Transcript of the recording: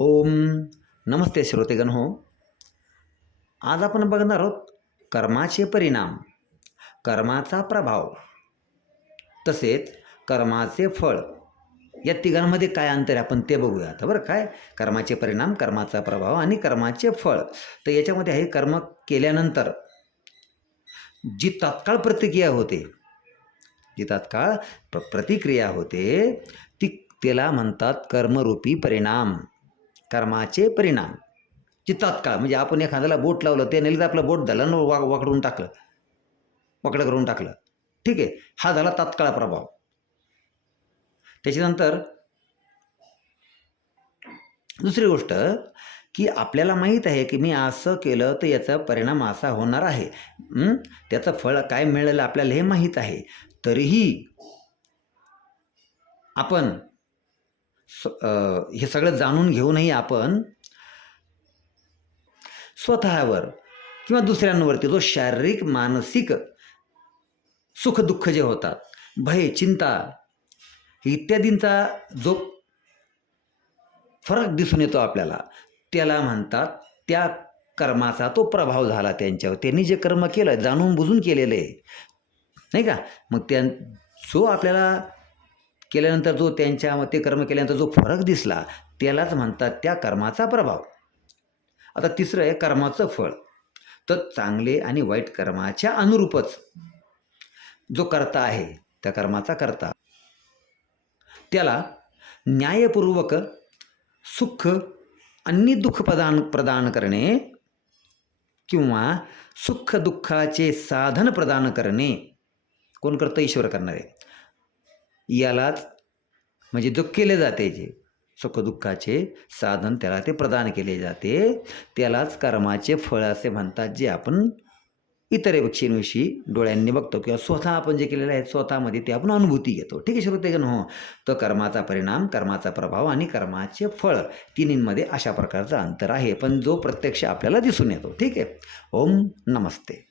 ओम नमस्ते श्रोतेगण हो. आज आपण बघणार आहोत कर्माचे परिणाम कर्माचा प्रभाव तसेच कर्माचे फळ. या तिघांमध्ये काय अंतर आहे आपण ते बघूया. आता बरं काय? कर्माचे परिणाम कर्माचा प्रभाव आणि कर्माचे फळ. तर याच्यामध्ये आहे कर्म केल्यानंतर जी तात्काळ प्रतिक्रिया होते जी तात्काळ प्र प्रतिक्रिया होते ती त्याला म्हणतात कर्मरूपी परिणाम. कर्माचे परिणाम. जे तात्काळ म्हणजे आपण एखाद्याला बोट लावलं ते नेलं तर आपलं बोट झालं आणि वा वाकडून टाकलं. वाकडं करून टाकलं. ठीक आहे? हा झाला तात्काळ प्रभाव. त्याच्यानंतर दुसरी गोष्ट की आपल्याला माहीत आहे की मी असं केलं तर याचा परिणाम असा होणार आहे. त्याचं फळ काय मिळेल आपल्याला हे माहीत आहे. तरीही आपण हे सगळं जाणून घेऊनही आपण स्वतःवर किंवा दुसऱ्यांवरती जो शारीरिक मानसिक सुखदुःख जे होतात भय चिंता इत्यादींचा जो फरक दिसून येतो आपल्याला त्याला म्हणतात त्या कर्माचा तो प्रभाव झाला त्यांच्यावर. त्यांनी जे कर्म केलं जाणून बुजून केलेलं आहे. नाही का? मग त्या जो आपल्याला केल्यानंतर जो त्यांच्या ते कर्म केल्यानंतर जो फरक दिसला त्यालाच म्हणतात त्या कर्माचा प्रभाव. आता तिसरं आहे कर्माचं फळ. तर चांगले आणि वाईट कर्माच्या अनुरूपच जो करता आहे त्या कर्माचा करता. त्याला न्यायपूर्वक सुख आणि दुःख प्रदान प्रदान करणे किंवा सुख दुःखाचे साधन प्रदान करणे. कोण करतं? ईश्वर करणारे. यालाच म्हणजे जो केले जाते जे सुखदुःखाचे साधन त्याला ते प्रदान केले जाते. त्यालाच कर्माचे फळ असे म्हणतात जे आपण इतर पक्षींविषयी डोळ्यांनी बघतो किंवा स्वतः आपण जे केलेलं आहे स्वतःमध्ये ते आपण अनुभूती घेतो. ठीक आहे श्रोतेगण हो. तो कर्माचा परिणाम कर्माचा प्रभाव आणि कर्माचे फळ तिन्हींमध्ये अशा प्रकारचं अंतर आहे. पण जो प्रत्यक्ष आपल्याला दिसून येतो. ठीक आहे. ओम नमस्ते.